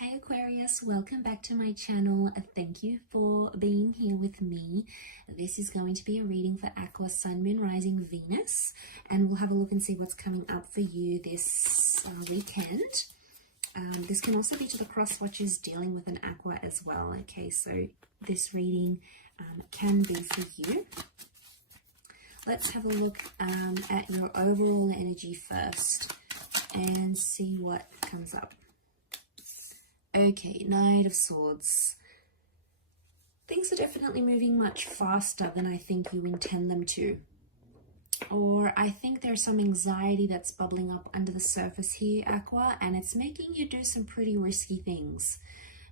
Hey Aquarius, welcome back to my channel. Thank you for being here with me. This is going to be a reading for Aqua, Sun, Moon, Rising, Venus, and we'll have a look and see what's coming up for you this weekend. This can also be to the cross watchers dealing with an Aqua as well. Okay, so this reading can be for you. Let's have a look at your overall energy first and see what comes up. Okay, Knight of Swords. Things are definitely moving much faster than I think you intend them to. Or I think there's some anxiety that's bubbling up under the surface here, Aqua, and it's making you do some pretty risky things.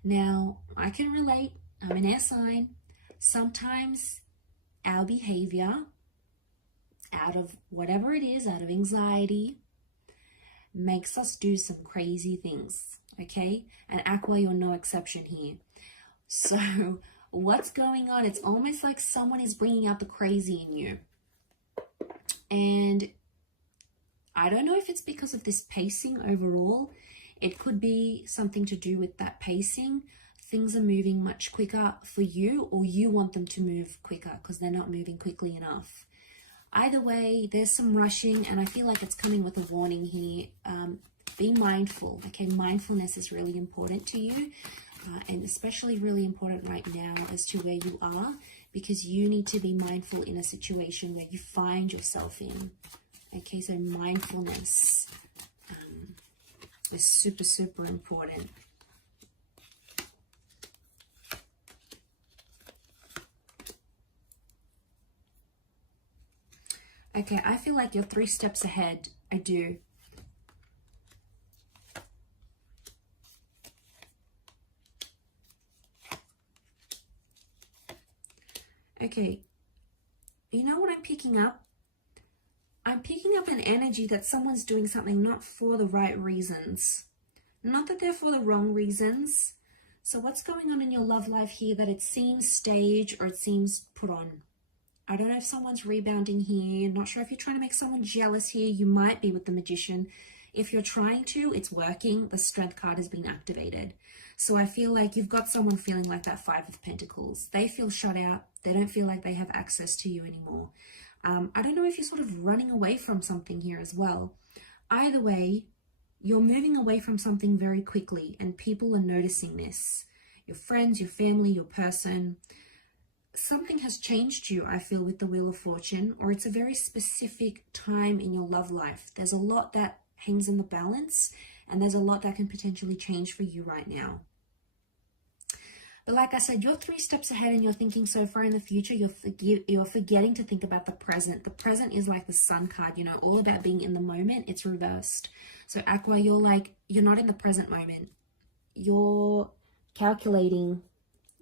Now, I can relate. I'm an air sign. Sometimes our behavior, out of whatever it is, out of anxiety, makes us do some crazy things. Okay, and Aqua, you're no exception here. So what's going on? It's almost like someone is bringing out the crazy in you. And I don't know if it's because of this pacing overall. It could be something to do with that pacing. Things are moving much quicker for you, or you want them to move quicker because they're not moving quickly enough. Either way, there's some rushing, and I feel like it's coming with a warning here. Be mindful, okay? Mindfulness is really important to you, and especially really important right now as to where you are, because you need to be mindful in a situation where you find yourself in. Okay, so mindfulness is super, super important. Okay, I feel like you're 3 steps ahead. I do. Okay, you know what I'm picking up? I'm picking up an energy that someone's doing something not for the right reasons. Not that they're for the wrong reasons. So what's going on in your love life here that it seems staged or it seems put on? I don't know if someone's rebounding here. Not sure if you're trying to make someone jealous here. You might be with the Magician. If you're trying to, it's working. The Strength card has been activated. So I feel like you've got someone feeling like that 5 of Pentacles. They feel shut out. They don't feel like they have access to you anymore. I don't know if you're sort of running away from something here as well. Either way, you're moving away from something very quickly and people are noticing this. Your friends, your family, your person. Something has changed you, I feel, with the Wheel of Fortune, or it's a very specific time in your love life. There's a lot that hangs in the balance, and there's a lot that can potentially change for you right now. But like I said, you're 3 steps ahead and you're thinking so far in the future. You're forgetting to think about the present. The present is like the Sun card, you know, all about being in the moment. It's reversed. So Aqua, you're not in the present moment. You're calculating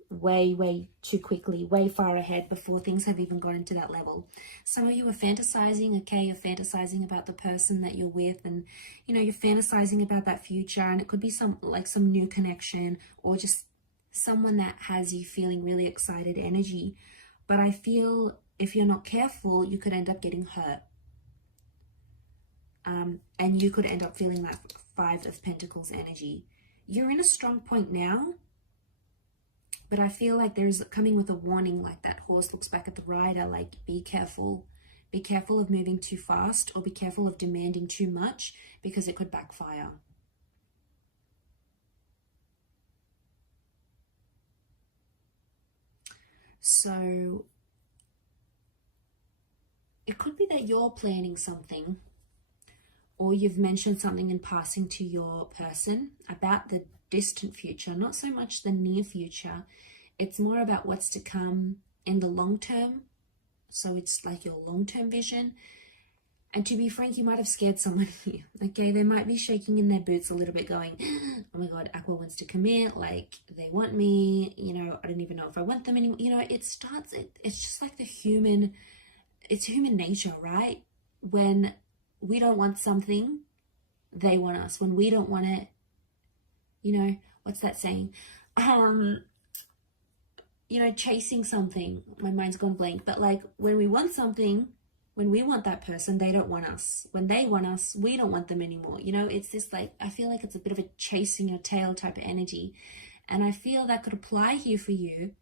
way too quickly, way far ahead before things have even gotten to that level. Some of you are fantasizing, okay? You're fantasizing about the person that you're with, and you know, you're fantasizing about that future, and it could be some new connection or just someone that has you feeling really excited energy. But I feel if you're not careful, you could end up getting hurt. And you could end up feeling that 5 of Pentacles energy. You're in a strong point now, but I feel like there's coming with a warning, like that horse looks back at the rider, like be careful. Be careful of moving too fast, or be careful of demanding too much, because it could backfire. So it could be that you're planning something, or you've mentioned something in passing to your person about the distant future, not so much the near future. It's more about what's to come in the long term. So it's like your long-term vision. And to be frank, you might have scared someone here. Okay, they might be shaking in their boots a little bit, going, oh my God, Aqua wants to commit, like they want me, you know, I don't even know if I want them anymore. You know, it's just like it's human nature, right? When we don't want something, they want us. When we don't want it, you know, what's that saying? You know, chasing something. My mind's gone blank. But like when we want something, when we want that person, they don't want us. When they want us, we don't want them anymore. You know, it's this like, I feel like it's a bit of a chasing your tail type of energy. And I feel that could apply here for you.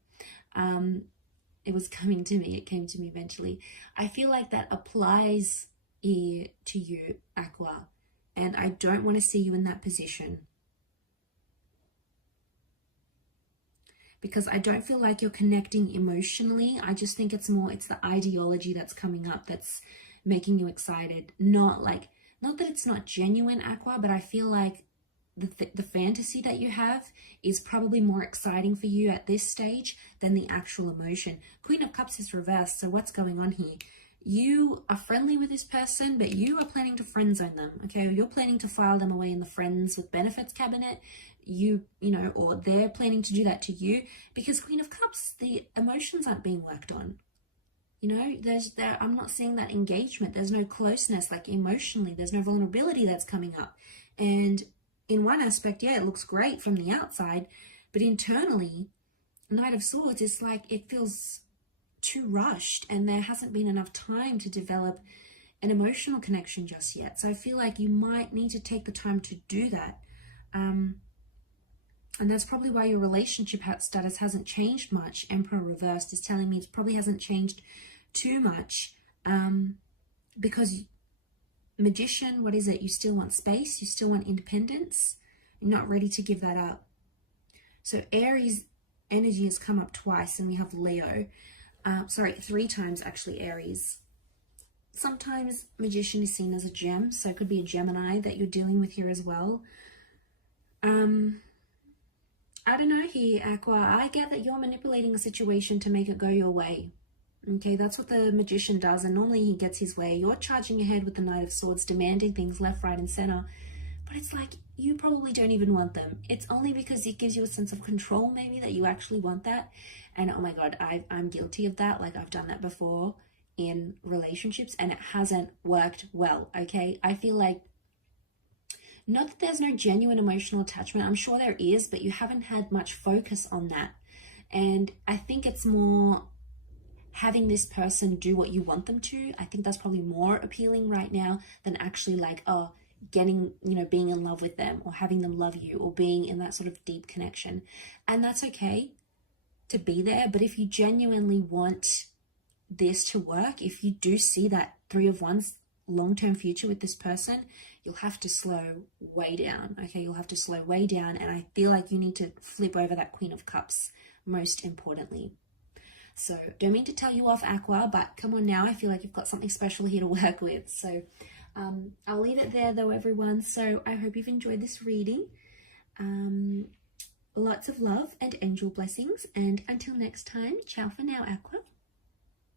It was coming to me. It came to me eventually. I feel like that applies here to you, Aqua. And I don't want to see you in that position. Because I don't feel like you're connecting emotionally. I just think it's the ideology that's coming up that's making you excited. Not that it's not genuine, Aqua, but I feel like the fantasy that you have is probably more exciting for you at this stage than the actual emotion. Queen of Cups is reversed, so what's going on here? You are friendly with this person, but you are planning to friend zone them, okay? You're planning to file them away in the friends with benefits cabinet. You know, or they're planning to do that to you, because Queen of Cups, the emotions aren't being worked on. You know, I'm not seeing that engagement. There's no closeness, like emotionally. There's no vulnerability that's coming up. And in one aspect, yeah, it looks great from the outside, but internally, Knight of Swords is like, it feels too rushed, and there hasn't been enough time to develop an emotional connection just yet. So I feel like you might need to take the time to do that. And that's probably why your relationship status hasn't changed much. Emperor reversed is telling me it probably hasn't changed too much, because Magician, what is it? You still want space. You still want independence. You're not ready to give that up. So Aries energy has come up twice, and we have Leo. Sorry, 3 times actually, Aries. Sometimes Magician is seen as a gem, so it could be a Gemini that you're dealing with here as well. I don't know here, Aqua. I get that you're manipulating a situation to make it go your way. Okay, that's what the Magician does, and normally he gets his way. You're charging ahead with the Knight of Swords, demanding things left, right, and center. But it's like, you probably don't even want them. It's only because it gives you a sense of control, maybe, that you actually want that. And oh my God, I'm guilty of that. Like, I've done that before in relationships, and it hasn't worked well, okay? I feel like, not that there's no genuine emotional attachment. I'm sure there is, but you haven't had much focus on that. And I think it's more having this person do what you want them to. I think that's probably more appealing right now than actually like, getting, you know, being in love with them or having them love you or being in that sort of deep connection. And that's okay to be there. But if you genuinely want this to work, if you do see that 3 of Wands long-term future with this person, you'll have to slow way down, okay? You'll have to slow way down, and I feel like you need to flip over that Queen of Cups, most importantly. So, don't mean to tell you off, Aqua, but come on now, I feel like you've got something special here to work with. So, I'll leave it there though, everyone. So, I hope you've enjoyed this reading. Lots of love and angel blessings, and until next time, ciao for now, Aqua.